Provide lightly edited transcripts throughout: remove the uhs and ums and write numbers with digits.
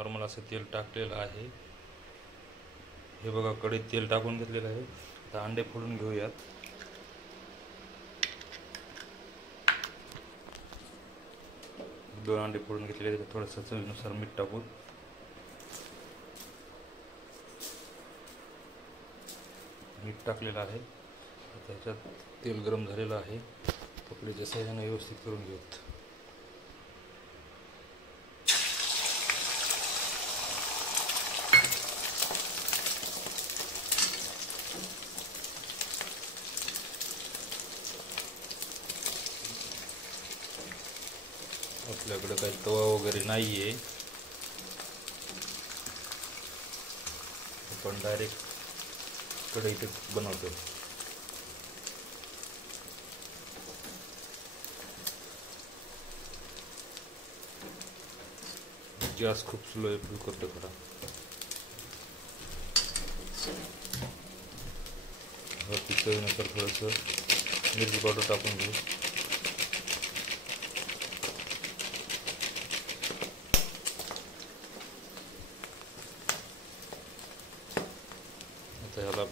Normal असं तेल टाकलेलं आहे। हे बघा कढईत तेल टाकून घेतलेलं आहे। आता अंडे फोडून घेऊयात। दोन अंडे फोडून घेतलेले आहेत। थोडंसं चवीनुसार मीठ टाकून मीठ टाकलेलं आहे। त्याच्यात तेल गरम झालेलं आहे। पकडीच्या साह्याने व्यवस्थित करून घेऊयात। आपल्याकडे काही तवा वगैरे नाही आहे, आपण डायरेक्ट कढईतच बनवतो। गॅस खूप स्लो आहे, फुल करतो खरा। वरती चवीनुसार थोडंसं मिरची पावडर टाकून घेऊ। आता ह्याला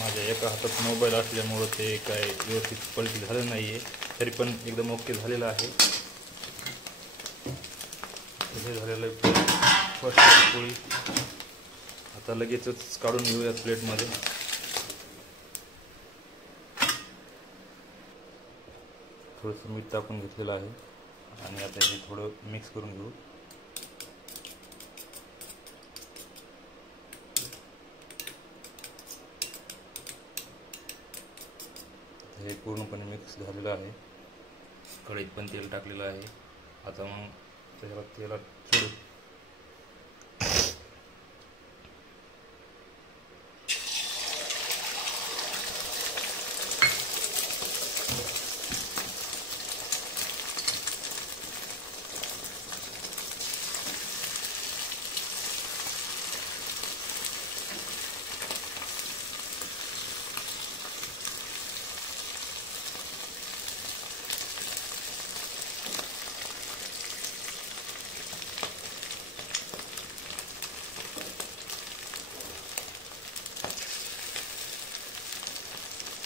माझ्या एका हातात मोबाईल असल्यामुळं ते काय व्यवस्थित पलटी झालं नाही आहे, तरी पण एकदम ओके झालेलं आहे। हे झालेलं आहे फर्स्ट पोळी। आता लगेचच काढून घेऊयात प्लेटमध्ये। थोडंसं मीठ टाकून घेतलेलं आहे आणि आता हे थोडं मिक्स करून घेऊ। हे पूर्णपणे मिक्स झालेलं आहे। कढईत पण तेल टाकलेलं आहे। आता मग त्याला तेलात सोडू।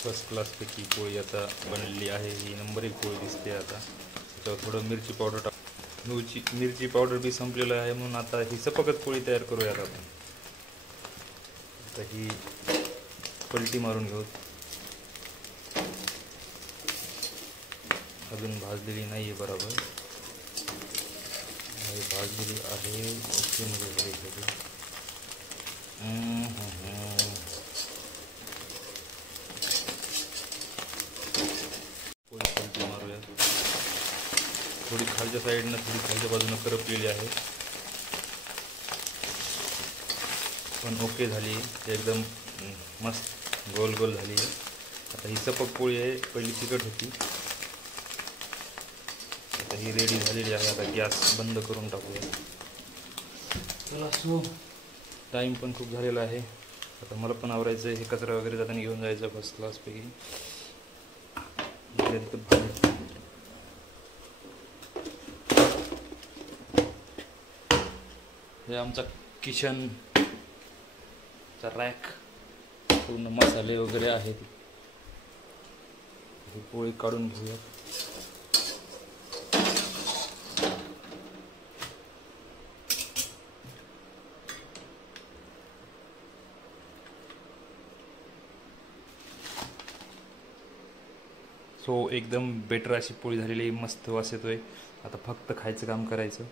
फर्स्ट क्लासपैकी पोळी आता बनलेली आहे। ही नंबर 1 पोळी दिसते। आता त्याच्यावर थोडं मिरची पावडर टाक। मिरची पावडर बी संपलेलं आहे, म्हणून आता ही सपकच पोळी तयार करूयात आपण। आता ही पलटी मारून घेऊ। अजून भाजलेली नाही आहे बरोबर, भाजलेली आहे। ओके मध्ये पलटी मारूया। थोडी खालच्या साईडनं थोडी खालच्या बाजूनं करपलेली आहे, पण ओके झाली एकदम मस्त गोल गोल झाली आहे। आता ही सपक पोळी आहे, पहिली तिखट होती, आता ही रेडी झालेली आहे। आता गॅस बंद करून टाकूया। टाईम पण खूप झालेला आहे। आता मला पण आवरायचं आहे, हे कचरा वगैरे जाताना घेऊन जायचं फर्स्ट क्लासपैकी। हे आमचा किचनचा रॅक, पूर्ण मसाले वगैरे आहेत। ही पोळी काढून घेऊया। सो एकदम बेटर अशी पोळी झालेली, मस्त वास येतोय। आता फक्त खायचं काम करायचं।